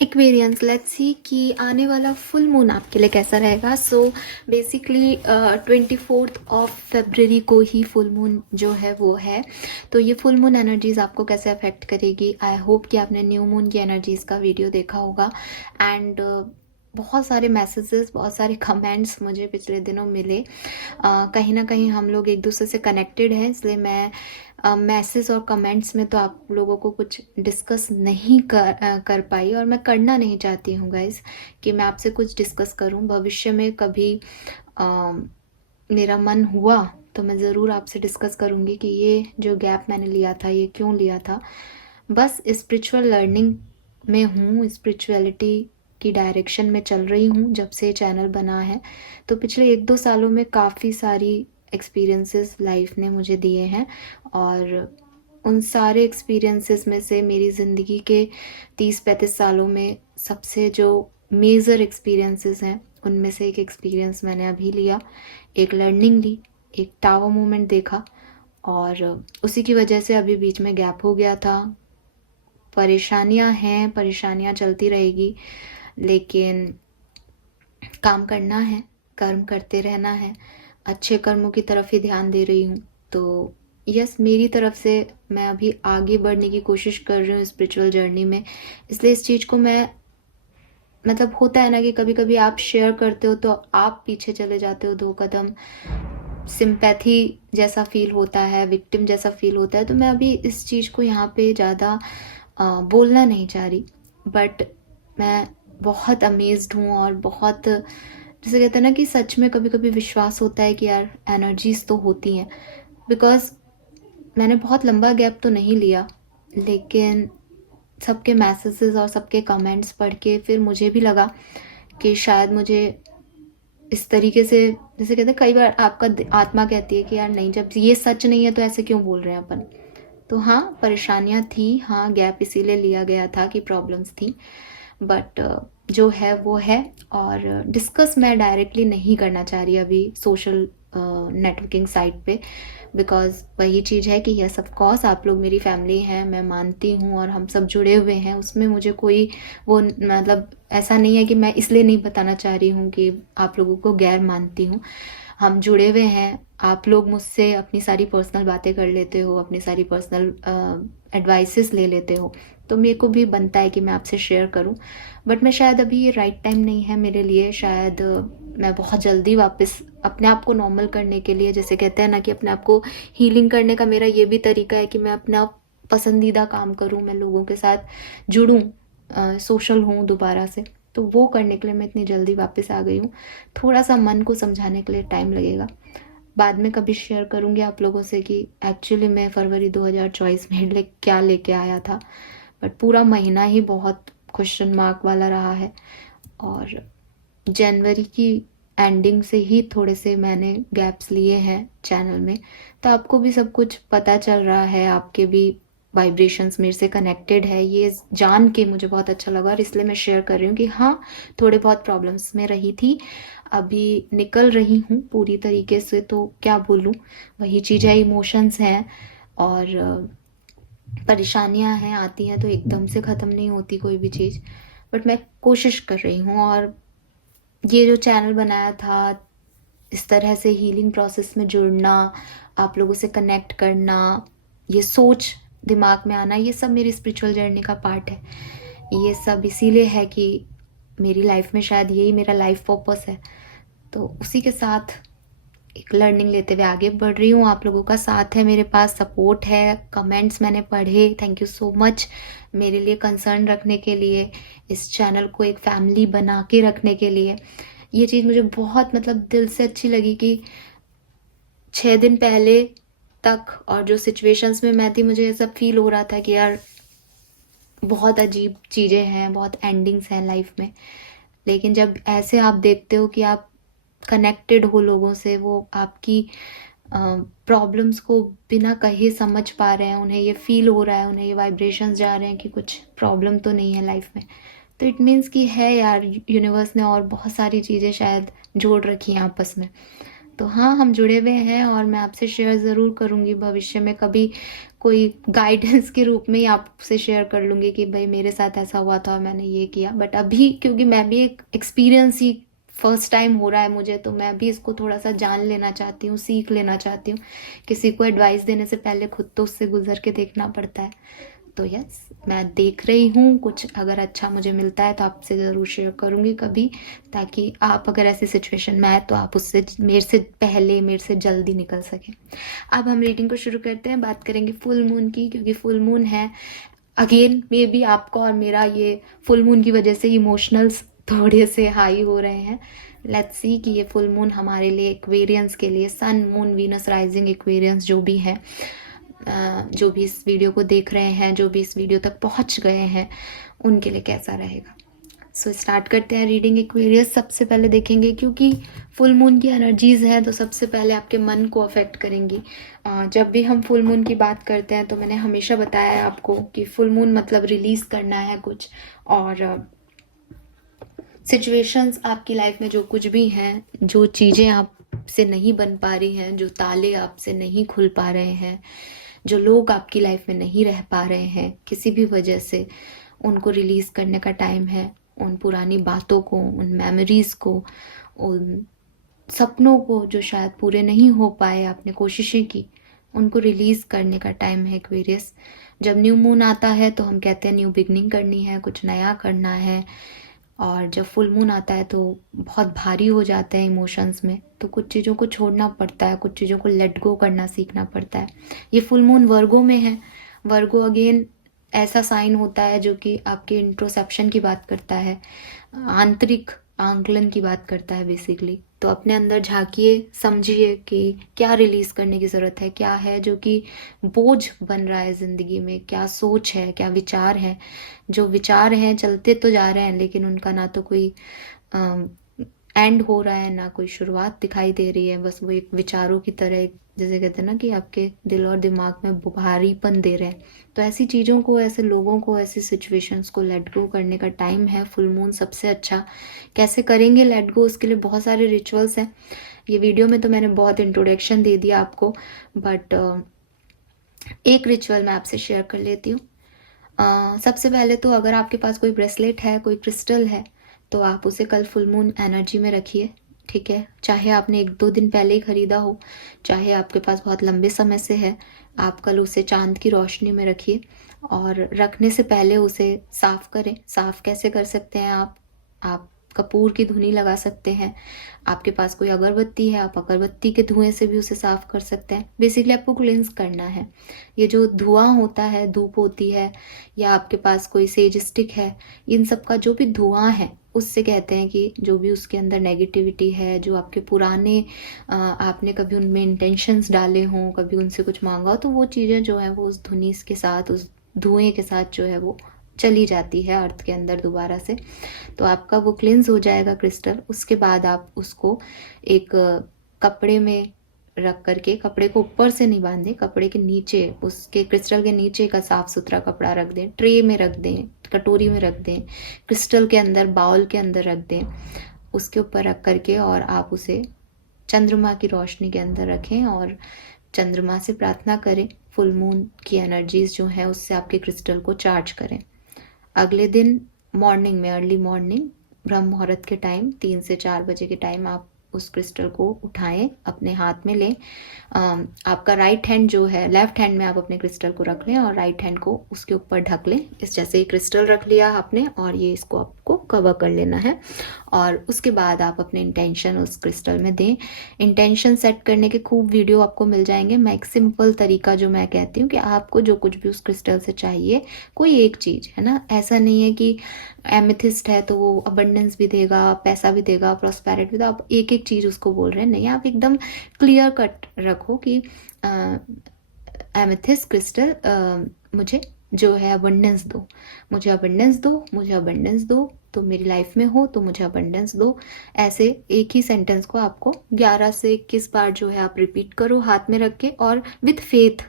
Aquarians, let's see कि आने वाला फुल मून आपके लिए कैसा रहेगा। सो बेसिकली 24 को ही फुल मून जो है वो है। तो ये फुल मून एनर्जीज आपको कैसे अफेक्ट करेगी, आई होप कि आपने न्यू मून की एनर्जीज का वीडियो देखा होगा। एंड बहुत सारे मैसेजेस, बहुत सारे कमेंट्स मुझे पिछले दिनों मिले। कहीं ना कहीं हम लोग एक दूसरे से कनेक्टेड हैं, इसलिए मैं मैसेज और कमेंट्स में तो आप लोगों को कुछ डिस्कस नहीं कर पाई, और मैं करना नहीं चाहती हूँ गाइस कि मैं आपसे कुछ डिस्कस करूँ। भविष्य में कभी अ, मेरा मन हुआ तो मैं ज़रूर आपसे डिस्कस करूँगी कि ये जो गैप मैंने लिया था ये क्यों लिया था। बस स्पिरिचुअल लर्निंग में हूँ, स्पिरिचुअलिटी की डायरेक्शन में चल रही हूँ जब से चैनल बना है। तो पिछले 1-2 सालों में काफ़ी सारी एक्सपीरियंसेस लाइफ ने मुझे दिए हैं, और उन सारे एक्सपीरियंसेस में से मेरी ज़िंदगी के 30-35 सालों में सबसे जो मेजर एक्सपीरियंसेस हैं उनमें से एक एक्सपीरियंस मैंने अभी लिया। एक लर्निंग ली, एक टावर मूवमेंट देखा, और उसी की वजह से अभी बीच में गैप हो गया था। परेशानियां हैं, परेशानियां चलती रहेगी, लेकिन काम करना है, कर्म करते रहना है। अच्छे कर्मों की तरफ ही ध्यान दे रही हूँ। तो यस, मेरी तरफ से मैं अभी आगे बढ़ने की कोशिश कर रही हूँ स्पिरिचुअल जर्नी में। इसलिए इस चीज़ को मैं, मतलब होता है ना कि कभी कभी आप शेयर करते हो तो आप पीछे चले जाते हो 2 कदम, सिंपैथी जैसा फील होता है, विक्टिम जैसा फील होता है। तो मैं अभी इस चीज़ को यहाँ पे ज़्यादा बोलना नहीं चाह रही, बट मैं बहुत अमेज्ड हूँ, और बहुत, जैसे कहते हैं ना कि सच में कभी कभी विश्वास होता है कि यार एनर्जीज तो होती हैं। बिकॉज मैंने बहुत लंबा गैप तो नहीं लिया, लेकिन सबके मैसेजेस और सबके कमेंट्स पढ़ के फिर मुझे भी लगा कि शायद मुझे इस तरीके से, जैसे कहते हैं कई बार आपका आत्मा कहती है कि यार नहीं, जब ये सच नहीं है तो ऐसे क्यों बोल रहे हैं अपन। तो हाँ, परेशानियाँ थी, हाँ गैप इसीलिए लिया गया था कि प्रॉब्लम्स थी, बट जो है वो है। और डिस्कस मैं डायरेक्टली नहीं करना चाह रही अभी सोशल नेटवर्किंग साइट पे, बिकॉज वही चीज़ है कि यस ऑफ कोर्स आप लोग मेरी फैमिली हैं, मैं मानती हूँ, और हम सब जुड़े हुए हैं, उसमें मुझे कोई वो, मतलब ऐसा नहीं है कि मैं इसलिए नहीं बताना चाह रही हूँ कि आप लोगों को गैर मानती हूँ। हम जुड़े हुए हैं, आप लोग मुझसे अपनी सारी पर्सनल बातें कर लेते हो, अपनी सारी पर्सनल एडवाइसेस ले लेते हो, तो मेरे को भी बनता है कि मैं आपसे शेयर करूं। बट मैं शायद अभी ये राइट टाइम नहीं है मेरे लिए। शायद मैं बहुत जल्दी वापस अपने आप को नॉर्मल करने के लिए, जैसे कहते हैं ना कि अपने आप को हीलिंग करने का मेरा ये भी तरीका है कि मैं अपना पसंदीदा काम करूं, मैं लोगों के साथ जुड़ूं, सोशल हूँ दोबारा से। तो वो करने के लिए मैं इतनी जल्दी वापस आ गई हूँ। थोड़ा सा मन को समझाने के लिए टाइम लगेगा, बाद में कभी शेयर करूँगी आप लोगों से कि एक्चुअली मैं फरवरी 2024 में क्या लेके आया था। बट पूरा महीना ही बहुत क्वेश्चन मार्क वाला रहा है, और जनवरी की एंडिंग से ही थोड़े से मैंने गैप्स लिए हैं चैनल में। तो आपको भी सब कुछ पता चल रहा है, आपके भी वाइब्रेशंस मेरे से कनेक्टेड है, ये जान के मुझे बहुत अच्छा लगा, और इसलिए मैं शेयर कर रही हूँ कि हाँ, थोड़े बहुत प्रॉब्लम्स में रही थी, अभी निकल रही हूँ पूरी तरीके से। तो क्या बोलूँ, वही चीज़ है, इमोशंस हैं, और परेशानियां हैं, आती हैं तो एकदम से ख़त्म नहीं होती कोई भी चीज़। बट मैं कोशिश कर रही हूँ, और ये जो चैनल बनाया था, इस तरह से हीलिंग प्रोसेस में जुड़ना, आप लोगों से कनेक्ट करना, ये सोच दिमाग में आना, ये सब मेरी स्पिरिचुअल जर्नी का पार्ट है। ये सब इसीलिए है कि मेरी लाइफ में शायद यही मेरा लाइफ पर्पस है। तो उसी के साथ एक लर्निंग लेते हुए आगे बढ़ रही हूँ। आप लोगों का साथ है, मेरे पास सपोर्ट है, कमेंट्स मैंने पढ़े, थैंक यू सो मच मेरे लिए कंसर्न रखने के लिए, इस चैनल को एक फैमिली बना के रखने के लिए। ये चीज़ मुझे बहुत, मतलब दिल से अच्छी लगी कि 6 दिन पहले तक और जो सिचुएशंस में मैं थी, मुझे ऐसा फील हो रहा था कि यार बहुत अजीब चीज़ें हैं, बहुत एंडिंग्स हैं लाइफ में। लेकिन जब ऐसे आप देखते हो कि आप कनेक्टेड हो लोगों से, वो आपकी प्रॉब्लम्स को बिना कहे समझ पा रहे हैं, उन्हें ये फील हो रहा है, उन्हें ये वाइब्रेशंस जा रहे हैं कि कुछ प्रॉब्लम तो नहीं है लाइफ में, तो इट मीन्स कि है यार, यूनिवर्स ने और बहुत सारी चीज़ें शायद जोड़ रखी हैं आपस में। तो हाँ, हम जुड़े हुए हैं और मैं आपसे शेयर ज़रूर करूँगी भविष्य में, कभी कोई गाइडेंस के रूप में ही आपसे शेयर कर लूँगी कि भाई मेरे साथ ऐसा हुआ था और मैंने ये किया। बट अभी क्योंकि मैं भी एक एक्सपीरियंस ही फर्स्ट टाइम हो रहा है मुझे, तो मैं भी इसको थोड़ा-सा जान लेना चाहती हूँ, सीख लेना चाहती हूँ। किसी को एडवाइस देने से पहले खुद तो उससे गुज़र के देखना पड़ता है। तो यस, मैं देख रही हूँ, कुछ अगर अच्छा मुझे मिलता है तो आपसे ज़रूर शेयर करूँगी कभी, ताकि आप अगर ऐसी सिचुएशन में आए तो आप उससे मेरे से पहले, मेरे से जल्दी निकल सकें। अब हम रीडिंग को शुरू करते हैं, बात करेंगे फुल मून की, क्योंकि फुल मून है। अगेन मे बी आपका और मेरा ये फुल मून की वजह से इमोशनल्स थोड़े से हाई हो रहे हैं। लेट्स सी कि ये फुल मून हमारे लिए एक्वेरियंस के लिए, sun moon Venus rising Aquarians जो भी है, जो भी इस वीडियो को देख रहे हैं, जो भी इस वीडियो तक पहुंच गए हैं, उनके लिए कैसा रहेगा। सो स्टार्ट करते हैं रीडिंग एक्वेरियस। सबसे पहले देखेंगे, क्योंकि फुल मून की एनर्जीज़ हैं तो सबसे पहले आपके मन को अफेक्ट करेंगी। जब भी हम फुल मून की बात करते हैं तो मैंने हमेशा बताया है आपको कि फुल मून मतलब रिलीज़ करना है कुछ, और सिचुएशंस आपकी लाइफ में जो कुछ भी हैं, जो चीज़ें आपसे नहीं बन पा रही हैं, जो ताले आपसे नहीं खुल पा रहे हैं, जो लोग आपकी लाइफ में नहीं रह पा रहे हैं किसी भी वजह से, उनको रिलीज़ करने का टाइम है। उन पुरानी बातों को, उन मेमोरीज़ को, उन सपनों को जो शायद पूरे नहीं हो पाए, आपने कोशिशें की, उनको रिलीज़ करने का टाइम है एक्वेरियस। जब न्यू मून आता है तो हम कहते हैं न्यू बिगनिंग करनी है, कुछ नया करना है। और जब फुल मून आता है तो बहुत भारी हो जाते हैं इमोशंस में, तो कुछ चीज़ों को छोड़ना पड़ता है, कुछ चीज़ों को लेट गो करना सीखना पड़ता है। ये फुल मून वर्गो में है। वर्गो अगेन ऐसा साइन होता है जो कि आपके इंट्रोसेप्शन की बात करता है, आंतरिक आंकलन की बात करता है बेसिकली। तो अपने अंदर झांकिए, समझिए कि क्या रिलीज़ करने की ज़रूरत है, क्या है जो कि बोझ बन रहा है ज़िंदगी में, क्या सोच है, क्या विचार है। जो विचार हैं चलते तो जा रहे हैं, लेकिन उनका ना तो कोई एंड हो रहा है, ना कोई शुरुआत दिखाई दे रही है। बस वो एक विचारों की तरह, एक जैसे कहते हैं ना कि आपके दिल और दिमाग में भारीपन दे रहे हैं। तो ऐसी चीज़ों को, ऐसे लोगों को, ऐसी सिचुएशंस को लेट गो करने का टाइम है फुल मून। सबसे अच्छा कैसे करेंगे लेट गो, उसके लिए बहुत सारे रिचुअल्स हैं। ये वीडियो में तो मैंने बहुत इंट्रोडक्शन दे दिया आपको, बट एक रिचुअल मैं आपसे शेयर कर लेती हूँ। सबसे पहले तो अगर आपके पास कोई ब्रेसलेट है, कोई क्रिस्टल है, तो आप उसे कल फुल मून एनर्जी में रखिए, ठीक है। चाहे आपने 1-2 दिन पहले ही ख़रीदा हो, चाहे आपके पास बहुत लंबे समय से है, आप कल उसे चांद की रोशनी में रखिए। और रखने से पहले उसे साफ़ करें। साफ़ कैसे कर सकते हैं आप कपूर की धुनी लगा सकते हैं। आपके पास कोई अगरबत्ती है, आप अगरबत्ती के धुएं से भी उसे साफ़ कर सकते हैं। बेसिकली आपको क्लींस करना है। ये जो धुआं होता है, धूप होती है, या आपके पास कोई सेज स्टिक है, इन सब का जो भी धुआं है, उससे कहते हैं कि जो भी उसके अंदर नेगेटिविटी है, जो आपके पुराने आपने कभी उनमें इंटेंशंस डाले हों, कभी उनसे कुछ मांगा हो, तो वो चीज़ें जो हैं वो उस धुनी के साथ, उस धुएं के साथ जो है वो चली जाती है अर्थ के अंदर दोबारा से। तो आपका वो क्लिन्स हो जाएगा क्रिस्टल। उसके बाद आप उसको एक कपड़े में रख करके, कपड़े को ऊपर से नहीं बांधें, कपड़े के नीचे, उसके क्रिस्टल के नीचे का साफ सुथरा कपड़ा रख दें, ट्रे में रख दें, कटोरी में रख दें, क्रिस्टल के अंदर, बाउल के अंदर रख दें, उसके ऊपर रख करके, और आप उसे चंद्रमा की रोशनी के अंदर रखें और चंद्रमा से प्रार्थना करें, फुल मून की एनर्जीज जो है उससे आपके क्रिस्टल को चार्ज करें। अगले दिन मॉर्निंग में, अर्ली मॉर्निंग, ब्रह्म मुहूर्त के टाइम 3 से 4 बजे के टाइम आप उस क्रिस्टल को उठाएं, अपने हाथ में लें। आपका राइट हैंड जो है, लेफ्ट हैंड में आप अपने क्रिस्टल को रख लें और राइट हैंड को उसके ऊपर ढक लें। इस जैसे ही क्रिस्टल रख लिया आपने, और ये इसको आपको कवर कर लेना है। और उसके बाद आप अपने इंटेंशन उस क्रिस्टल में दें। इंटेंशन सेट करने के खूब वीडियो आपको मिल जाएंगे। मैं एक सिंपल तरीका जो मैं कहती हूँ कि आपको जो कुछ भी उस क्रिस्टल से चाहिए, कोई एक चीज़ है ना, ऐसा नहीं है कि एमेथिस्ट है तो वो अबंडेंस भी देगा, पैसा भी देगा, प्रॉस्पेरिटी भी देगा, आप एक एक चीज़ उसको बोल रहे हैं। नहीं, आप एकदम क्लियर कट रखो कि एमेथिस्ट क्रिस्टल मुझे जो है अबंडेंस दो, मुझे अबंडेंस दो, मुझे अबंडेंस दो, तो मेरी लाइफ में हो तो मुझे अबंडेंस दो। ऐसे एक ही सेंटेंस को आपको 11 से 21 बार जो है आप रिपीट करो हाथ में रख के, और with faith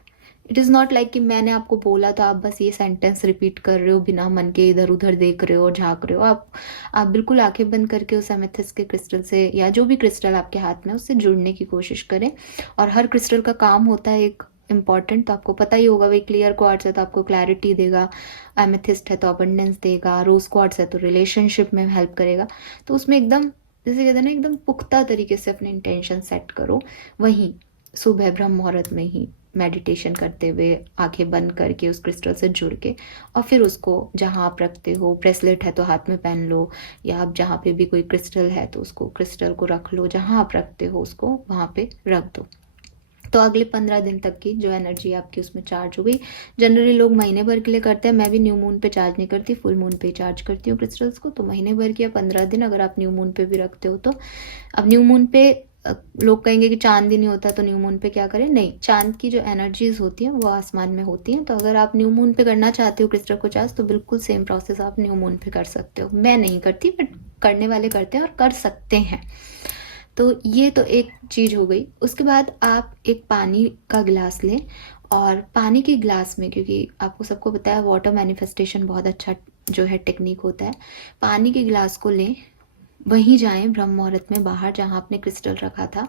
it is not like कि मैंने आपको बोला तो आप बस ये सेंटेंस रिपीट कर रहे हो बिना मन के, इधर उधर देख रहे हो, झाँक रहे हो। आप बिल्कुल आँखें बंद करके उस एमेथिस्ट के क्रिस्टल से या जो भी क्रिस्टल आपके हाथ में है उससे जुड़ने की कोशिश करें। और हर क्रिस्टल का काम होता है एक इम्पॉर्टेंट, तो आपको पता ही होगा। वही क्लियर क्वार्ट्ज है तो आपको क्लैरिटी देगा, एमेथिस्ट है तो अबंडेंस देगा, रोज क्वार्ट्ज है तो रिलेशनशिप में हेल्प करेगा। तो उसमें एकदम जैसे कहते हैं ना, एकदम पुख्ता तरीके से अपने इंटेंशन सेट करो। वहीं सुबह ब्रह्म मुहूर्त में ही मेडिटेशन करते हुए आंखें बंद करके उस क्रिस्टल से जुड़ के, और फिर उसको जहाँ आप रखते हो, ब्रेसलेट है तो हाथ में पहन लो, या आप जहाँ पे भी कोई क्रिस्टल है तो उसको क्रिस्टल को रख लो, जहाँ आप रखते हो उसको वहाँ पे रख दो। तो अगले 15 दिन तक की जो एनर्जी आपकी उसमें चार्ज हो गई। जनरली लोग महीने भर के लिए करते हैं, मैं भी न्यू मून पे चार्ज नहीं करती, फुल मून पे चार्ज करती हूँ क्रिस्टल्स को। तो महीने भर की या 15 दिन अगर आप न्यू मून पे भी रखते हो तो। अब न्यू मून पे लोग कहेंगे कि चांद ही नहीं होता तो न्यू मून पे क्या करें। नहीं, चांद की जो एनर्जीज होती हैं वो आसमान में होती हैं। तो अगर आप न्यू मून पे करना चाहते हो क्रिस्टल को चार्ज, तो बिल्कुल सेम प्रोसेस आप न्यू मून पे कर सकते हो। मैं नहीं करती, बट करने वाले करते हैं और कर सकते हैं। तो ये तो एक चीज़ हो गई। उसके बाद आप एक पानी का गिलास लें, और पानी के गिलास में, क्योंकि आपको सबको पता है वाटर मैनिफेस्टेशन बहुत अच्छा जो है टेक्निक होता है, पानी के गिलास को लें, वहीं जाएं ब्रह्म मुहूर्त में बाहर जहाँ आपने क्रिस्टल रखा था।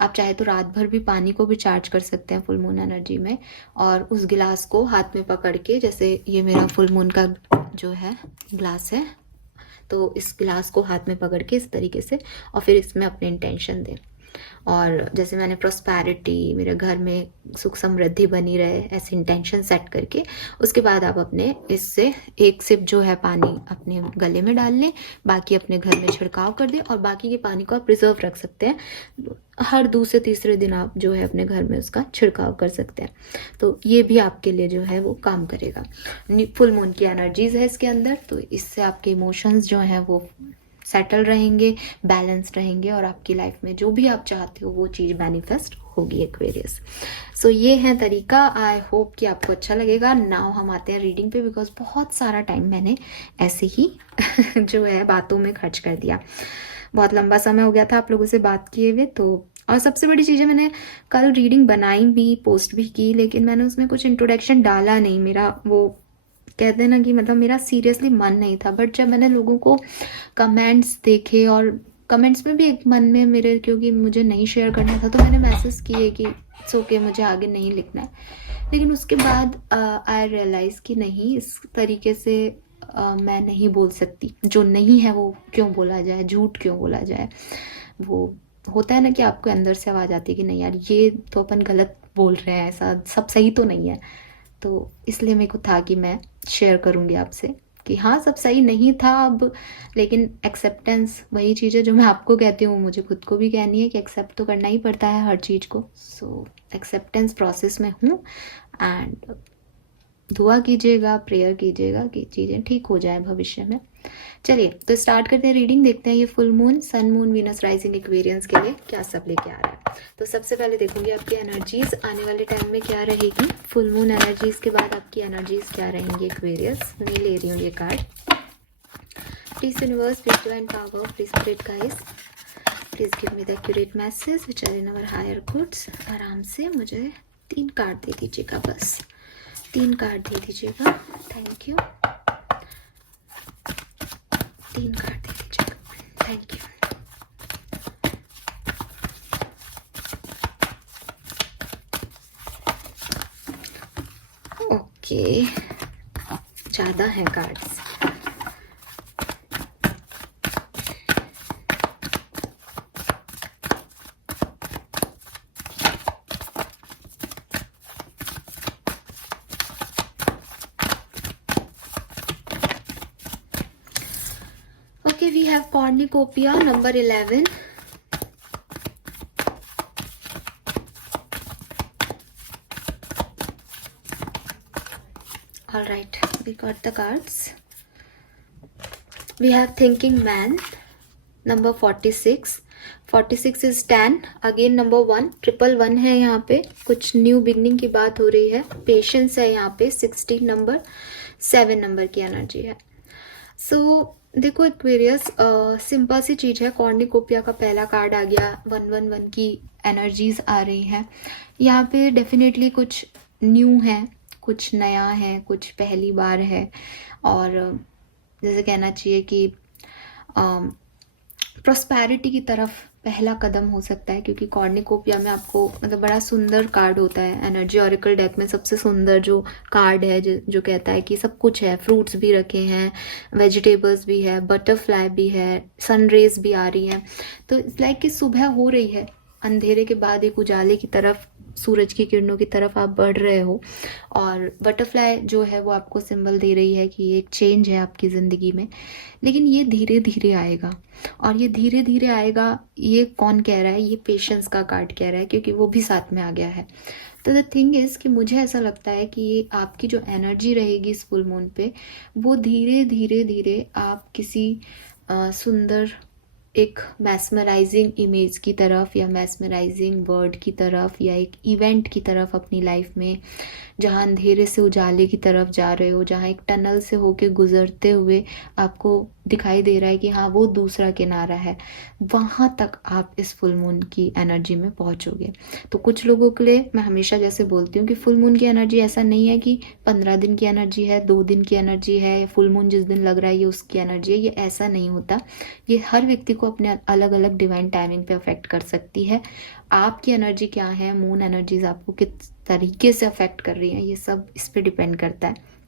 आप चाहे तो रात भर भी पानी को भी चार्ज कर सकते हैं फुल मून एनर्जी में, और उस गिलास को हाथ में पकड़ के, जैसे ये मेरा फुल मून का जो है ग्लास है, तो इस गिलास को हाथ में पकड़ के इस तरीके से, और फिर इसमें अपने इंटेंशन दें। और जैसे मैंने प्रॉस्पैरिटी, मेरे घर में सुख समृद्धि बनी रहे, ऐसे इंटेंशन सेट करके उसके बाद आप अपने इससे एक सिप जो है पानी अपने गले में डाल लें, बाकी अपने घर में छिड़काव कर दें, और बाकी के पानी को आप प्रिजर्व रख सकते हैं। हर दूसरे तीसरे दिन आप जो है अपने घर में उसका छिड़काव कर सकते हैं। तो ये भी आपके लिए जो है वो काम करेगा। फुल मून की एनर्जीज है इसके अंदर, तो इससे आपके इमोशंस जो हैं वो सेटल रहेंगे, बैलेंस रहेंगे, और आपकी लाइफ में जो भी आप चाहते हो वो चीज़ मैनिफेस्ट होगी एक्वेरियस। सो ये है तरीका। आई होप कि आपको अच्छा लगेगा। नाउ हम आते हैं रीडिंग पे, बिकॉज बहुत सारा टाइम मैंने ऐसे ही जो है बातों में खर्च कर दिया। बहुत लंबा समय हो गया था आप लोगों से बात किए हुए। तो और सबसे बड़ी चीज़ है, मैंने कल रीडिंग बनाई भी, पोस्ट भी की, लेकिन मैंने उसमें कुछ इंट्रोडक्शन डाला नहीं। मेरा वो कहते हैं ना कि मतलब मेरा सीरियसली मन नहीं था। बट जब मैंने लोगों को कमेंट्स देखे, और कमेंट्स में भी एक मन में मेरे, क्योंकि मुझे नहीं शेयर करना था, तो मैंने मैसेज किए कि इट्स ओके, मुझे आगे नहीं लिखना है। लेकिन उसके बाद आई रियलाइज़ कि नहीं, इस तरीके से मैं नहीं बोल सकती। जो नहीं है वो क्यों बोला जाए, झूठ क्यों बोला जाए। वो होता है ना कि आपको अंदर से आवाज़ आती है कि नहीं यार, ये तो अपन गलत बोल रहे हैं, ऐसा सब सही तो नहीं है। तो इसलिए मेरे को था कि मैं शेयर करूँगी आपसे कि हाँ, सब सही नहीं था अब, लेकिन एक्सेप्टेंस वही चीज़ है जो मैं आपको कहती हूँ, मुझे खुद को भी कहनी है कि एक्सेप्ट तो करना ही पड़ता है हर चीज़ को। सो एक्सेप्टेंस प्रोसेस में हूँ, एंड दुआ कीजिएगा, प्रेयर कीजिएगा कि चीज़ें ठीक हो जाए भविष्य में। चलिए तो स्टार्ट करते हैं रीडिंग। देखते हैं ये full moon, sun moon, Venus rising Aquarians के लिए क्या सब लेके आ रहा है। तो सबसे पहले देखूंगी आपकी एनर्जीज आने वाले टाइम में क्या रहेगी। फुल मून एनर्जीज के बाद आपकी एनर्जीज क्या रहेंगी एक्वेरियस। मैं ले रही हूँ ये card. Please universe, please divine power, please spirit guys, please give me the accurate message which are in our higher goods. आराम से मुझे 3 कार्ड दे दीजिएगा, बस 3 कार्ड दे दीजिएगा। Thank you. 3 कार्ड दे दीजिएगा, थैंक यू। ओके, ज़्यादा है cards. Okay, we have cornucopia number 11. All right, we got the cards. We have thinking man number 46. 46 is 10. Again number 1, 111 है यहाँ पे, कुछ न्यू बिगनिंग की बात हो रही है। पेशेंस है यहाँ पे 16 नंबर, 7 नंबर की एनर्जी है। सो देखो एक्वेरियस, सिंपल सी चीज़ है। कॉर्निकोपिया का पहला कार्ड आ गया, 111 की एनर्जीज आ रही हैं यहाँ पे। डेफिनेटली कुछ न्यू है, कुछ नया है, कुछ पहली बार है, और जैसे कहना चाहिए कि प्रॉस्पेरिटी की तरफ पहला कदम हो सकता है, क्योंकि कॉर्निकोपिया में आपको मतलब बड़ा सुंदर कार्ड होता है। एनर्जी ऑरेकल डेक में सबसे सुंदर जो कार्ड है जो कहता है कि सब कुछ है, फ्रूट्स भी रखे हैं, वेजिटेबल्स भी है, बटरफ्लाई भी है, सन रेज भी आ रही है। तो इट्स लाइक कि सुबह हो रही है, अंधेरे के बाद एक उजाले की तरफ, सूरज की किरणों की तरफ आप बढ़ रहे हो। और बटरफ्लाई जो है वो आपको सिंबल दे रही है कि एक चेंज है आपकी ज़िंदगी में, लेकिन ये धीरे धीरे आएगा। और ये धीरे धीरे आएगा, ये कौन कह रहा है? ये पेशेंस का कार्ड कह रहा है, क्योंकि वो भी साथ में आ गया है। तो द थिंग इज़ कि मुझे ऐसा लगता है कि ये आपकी जो एनर्जी रहेगी इस फुल मून पे, वो धीरे धीरे धीरे आप किसी सुंदर एक मैस्मराइजिंग इमेज की तरफ, या मैस्मराइजिंग वर्ड की तरफ, या एक इवेंट की तरफ अपनी लाइफ में, जहाँ अंधेरे से उजाले की तरफ जा रहे हो, जहाँ एक टनल से होके गुजरते हुए आपको दिखाई दे रहा है कि हाँ वो दूसरा किनारा है, वहाँ तक आप इस फुल मून की एनर्जी में पहुँचोगे। तो कुछ लोगों के लिए मैं हमेशा जैसे बोलती हूँ कि फुल मून की एनर्जी ऐसा नहीं है कि 15 दिन की एनर्जी है, 2 दिन की एनर्जी है, फुल मून जिस दिन लग रहा है ये उसकी एनर्जी है, ये ऐसा नहीं होता। ये हर व्यक्ति को अपने अलग अलग डिवाइन टाइमिंग पे अफेक्ट कर सकती है। आपकी एनर्जी क्या है, मून एनर्जीज आपको किस तरीके से अफेक्ट कर रही हैं, ये सब इस पे डिपेंड करता है।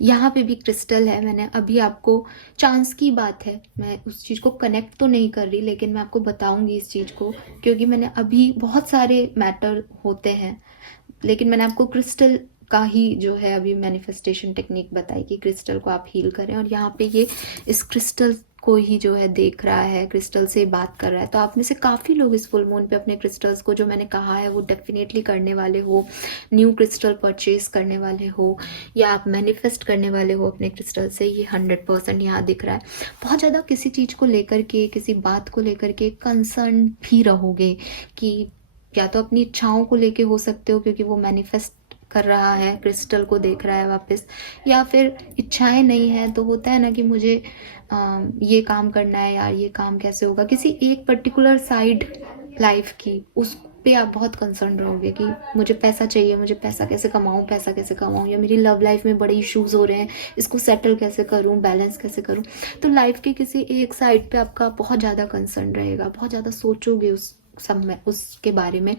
यहाँ पे भी क्रिस्टल है, मैंने अभी आपको, चांस की बात है, मैं उस चीज़ को कनेक्ट तो नहीं कर रही, लेकिन मैं आपको बताऊंगी इस चीज़ को, क्योंकि मैंने अभी बहुत सारे मैटर होते हैं, लेकिन मैंने आपको क्रिस्टल का ही जो है अभी मैनिफेस्टेशन टेक्निक बताई कि क्रिस्टल को आप हील करें। और यहाँ पे ये इस क्रिस्टल को ही जो है देख रहा है, क्रिस्टल से बात कर रहा है। तो आप में से काफ़ी लोग इस फुल मून पे अपने क्रिस्टल्स को, जो मैंने कहा है वो डेफिनेटली करने वाले हो, न्यू क्रिस्टल परचेज करने वाले हो, या आप मैनिफेस्ट करने वाले हो अपने क्रिस्टल से। ये 100% यहाँ दिख रहा है। बहुत ज़्यादा किसी चीज़ को लेकर के, किसी बात को लेकर के कंसर्न भी रहोगे, कि या तो अपनी इच्छाओं को लेके हो सकते हो, क्योंकि वो मैनिफेस्ट कर रहा है, क्रिस्टल को देख रहा है वापस, या फिर इच्छाएं नहीं है तो होता है ना कि मुझे ये काम करना है यार, ये काम कैसे होगा, किसी एक पर्टिकुलर साइड लाइफ की, उस पे आप बहुत कंसर्न रहोगे कि मुझे पैसा चाहिए, मुझे पैसा कैसे कमाऊं, पैसा कैसे कमाऊं, या मेरी लव लाइफ में बड़े इश्यूज हो रहे हैं, इसको सेटल कैसे करूं, बैलेंस कैसे करूं। तो लाइफ के किसी एक साइड पे आपका बहुत ज़्यादा कंसर्न रहेगा, बहुत ज़्यादा सोचोगे उस सब में, उसके बारे में।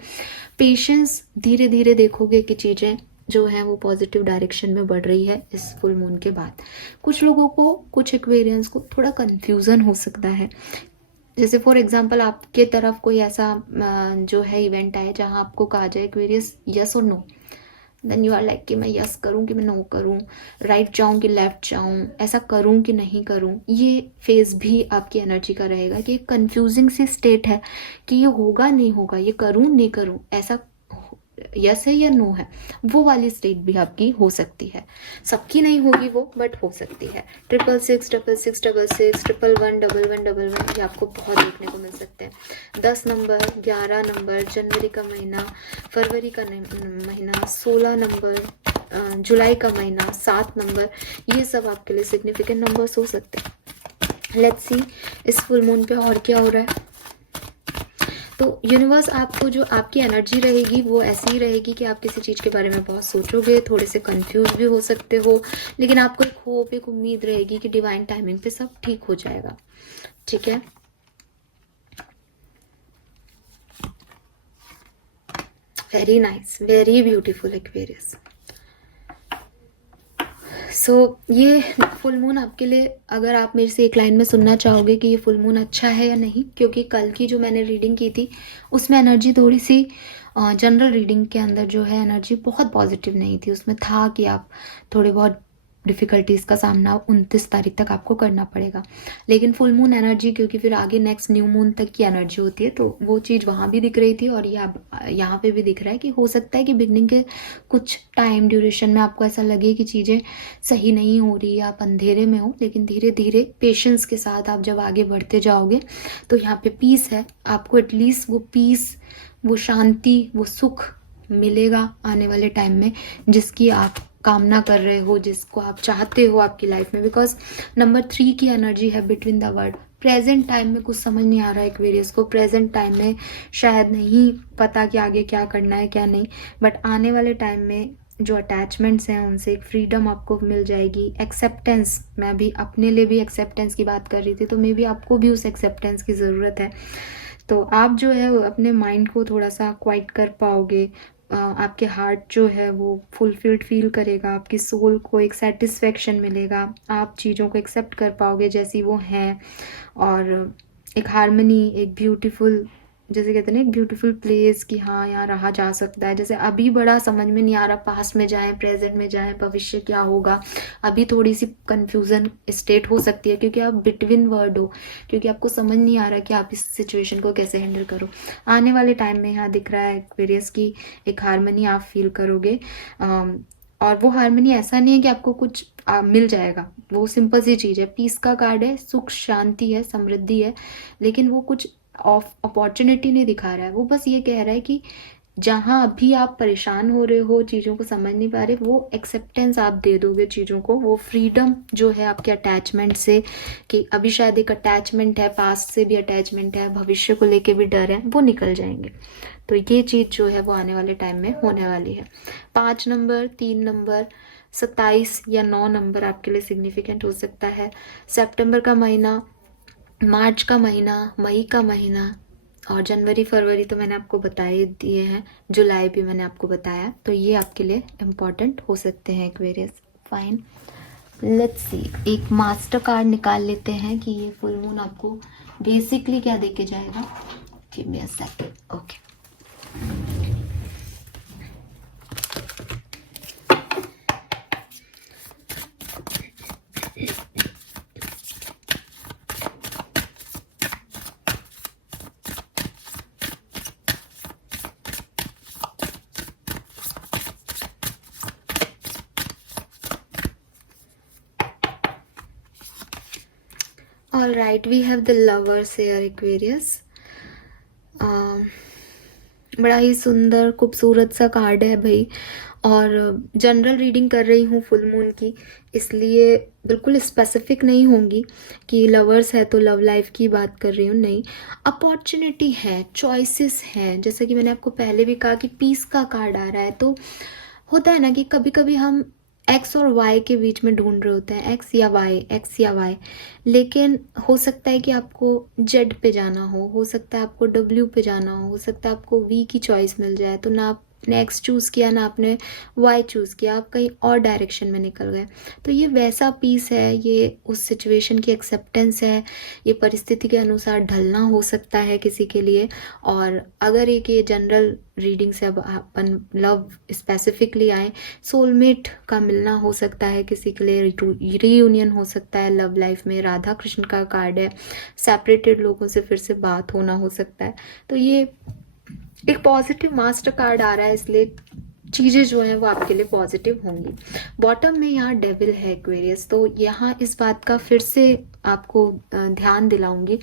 पेशेंस, धीरे धीरे देखोगे कि चीज़ें जो है वो पॉजिटिव डायरेक्शन में बढ़ रही है इस फुल मून के बाद। कुछ लोगों को, कुछ एक्वेरियंस को थोड़ा कंफ्यूजन हो सकता है, जैसे फॉर एग्जांपल आपके तरफ कोई ऐसा जो है इवेंट आए जहां आपको कहा जाए एक्वेरियस यस और no, then you are like कि मैं यस करूं कि मैं नो करूं, राइट जाऊं कि लेफ्ट जाऊं, ऐसा करूं कि नहीं करूं। ये फेज भी आपकी एनर्जी का रहेगा कि एक कंफ्यूजिंग सी स्टेट है कि ये होगा नहीं होगा, ये करूं नहीं करूं, ऐसा यस है या नो है, वो वाली स्टेट भी आपकी हो सकती है। सबकी नहीं होगी वो, बट हो सकती है। 6666666 111111 ये आपको बहुत देखने को मिल सकते हैं। 10 नंबर, 11 नंबर, जनवरी का महीना, फरवरी का महीना, 16 नंबर, जुलाई का महीना, 7 नंबर, ये सब आपके लिए सिग्निफिकेंट नंबर्स हो सकते हैं। लेट्स सी इस फुल मून पे और क्या हो रहा है। तो यूनिवर्स आपको, जो आपकी एनर्जी रहेगी वो ऐसी ही रहेगी कि आप किसी चीज़ के बारे में बहुत सोचोगे, थोड़े से कंफ्यूज भी हो सकते हो, लेकिन आपको एक होप, एक उम्मीद रहेगी कि डिवाइन टाइमिंग पे सब ठीक हो जाएगा। ठीक है, very nice, very beautiful Aquarius. So ये फुल मून आपके लिए, अगर आप मेरे से एक लाइन में सुनना चाहोगे कि ये फुल मून अच्छा है या नहीं, क्योंकि कल की जो मैंने रीडिंग की थी उसमें एनर्जी थोड़ी सी, जनरल रीडिंग के अंदर जो है एनर्जी बहुत पॉजिटिव नहीं थी। उसमें था कि आप थोड़े बहुत डिफ़िकल्टीज़ का सामना 29 तारीख तक आपको करना पड़ेगा। लेकिन फुल मून एनर्जी, क्योंकि फिर आगे नेक्स्ट न्यू मून तक की एनर्जी होती है, तो वो चीज़ वहाँ भी दिख रही थी और यहाँ पे भी दिख रहा है कि हो सकता है कि बिगनिंग के कुछ टाइम ड्यूरेशन में आपको ऐसा लगे कि चीज़ें सही नहीं हो रही, आप अंधेरे में हो, लेकिन धीरे धीरे पेशेंस के साथ आप जब आगे बढ़ते जाओगे तो यहाँ पे पीस है। आपको एटलीस्ट वो पीस, वो शांति, वो सुख मिलेगा आने वाले टाइम में, जिसकी आप कामना कर रहे हो, जिसको आप चाहते हो आपकी लाइफ में। बिकॉज नंबर 3 की एनर्जी है between the word present time में कुछ समझ नहीं आ रहा है एक्वेरियस को, प्रेजेंट टाइम में शायद नहीं पता कि आगे क्या करना है क्या नहीं, बट आने वाले टाइम में जो अटैचमेंट्स हैं उनसे एक फ्रीडम आपको मिल जाएगी, एक्सेप्टेंस। मैं अभी अपने लिए भी एक्सेप्टेंस की बात कर रही थी, तो मे बी आपको भी उस एक्सेप्टेंस की ज़रूरत है। तो आप जो है वो अपने माइंड को थोड़ा सा क्वाइट कर पाओगे, आपके हार्ट जो है वो फुलफिल्ड फील करेगा, आपकी सोल को एक सेटिस्फेक्शन मिलेगा, आप चीज़ों को एक्सेप्ट कर पाओगे जैसी वो हैं, और एक हार्मनी, एक ब्यूटीफुल, जैसे कहते हैं ना, एक ब्यूटीफुल प्लेस कि हाँ यहाँ रहा जा सकता है। जैसे अभी बड़ा समझ में नहीं आ रहा, पास्ट में जाएं, प्रेजेंट में जाएं, भविष्य क्या होगा, अभी थोड़ी सी कंफ्यूजन स्टेट हो सकती है क्योंकि आप बिटवीन वर्ड हो, क्योंकि आपको समझ नहीं आ रहा कि आप इस सिचुएशन को कैसे हैंडल करो। आने वाले टाइम में यहाँ दिख रहा है एक्वेरियस की एक हार्मनी आप फील करोगे, और वो हार्मनी ऐसा नहीं है कि आपको कुछ मिल जाएगा, वो सिंपल सी चीज़ है, पीस का कार्ड है, सुख शांति है, समृद्धि है, लेकिन वो कुछ ऑफ अपॉर्चुनिटी नहीं दिखा रहा है, वो बस ये कह रहा है कि जहाँ अभी आप परेशान हो रहे हो, चीज़ों को समझ नहीं पा रहे, वो एक्सेप्टेंस आप दे दोगे चीज़ों को, वो फ्रीडम जो है आपके अटैचमेंट से, कि अभी शायद एक अटैचमेंट है, पास्ट से भी अटैचमेंट है, भविष्य को लेके भी डर है, वो निकल जाएंगे। तो ये चीज़ जो है वो आने वाले टाइम में होने वाली है। 5 नंबर, 3 नंबर, 27 या 9 नंबर आपके लिए सिग्निफिकेंट हो सकता है। सितंबर का महीना, मार्च का महीना, मई का महीना, और जनवरी फरवरी तो मैंने आपको बता ही दिए हैं, जुलाई भी मैंने आपको बताया, तो ये आपके लिए इम्पॉर्टेंट हो सकते हैं एक्वेरियस। फाइन, लेट्स सी, एक मास्टर कार्ड निकाल लेते हैं कि ये फुल मून आपको बेसिकली क्या देके जाएगा। Give me a second, okay. All right, we have the lovers here, Aquarius. बड़ा ही सुंदर खूबसूरत सा कार्ड है भाई, और जनरल रीडिंग कर रही हूँ फुल मून की, इसलिए बिल्कुल स्पेसिफिक नहीं होंगी कि लवर्स है तो लव लाइफ की बात कर रही हूँ, नहीं। अपॉर्चुनिटी है, चॉइसेस हैं, जैसे कि मैंने आपको पहले भी कहा कि पीस का कार्ड आ रहा है, तो होता है ना कि कभी कभी हम एक्स और वाई के बीच में ढूंढ रहे होते हैं, एक्स या वाई, लेकिन हो सकता है कि आपको जेड पे जाना हो सकता है आपको डब्ल्यू पे जाना हो सकता है आपको वी की चॉइस मिल जाए, तो ना आपने एक्स चूज़ किया ना आपने वाई चूज़ किया, आप कहीं और डायरेक्शन में निकल गए। तो ये वैसा पीस है, ये उस सिचुएशन की एक्सेप्टेंस है, ये परिस्थिति के अनुसार ढलना हो सकता है किसी के लिए। और अगर एक ये जनरल रीडिंग से अब अपन लव स्पेसिफिकली आए, सोलमेट का मिलना हो सकता है किसी के लिए, रीयूनियन हो सकता है लव लाइफ में, राधा कृष्ण का कार्ड है, सेपरेटेड लोगों से फिर से बात होना हो सकता है। तो ये एक पॉजिटिव मास्टर कार्ड आ रहा है, इसलिए चीज़ें जो हैं वो आपके लिए पॉजिटिव होंगी। बॉटम में यहाँ डेविल है एक्वेरियस, तो यहाँ इस बात का फिर से आपको ध्यान दिलाऊंगी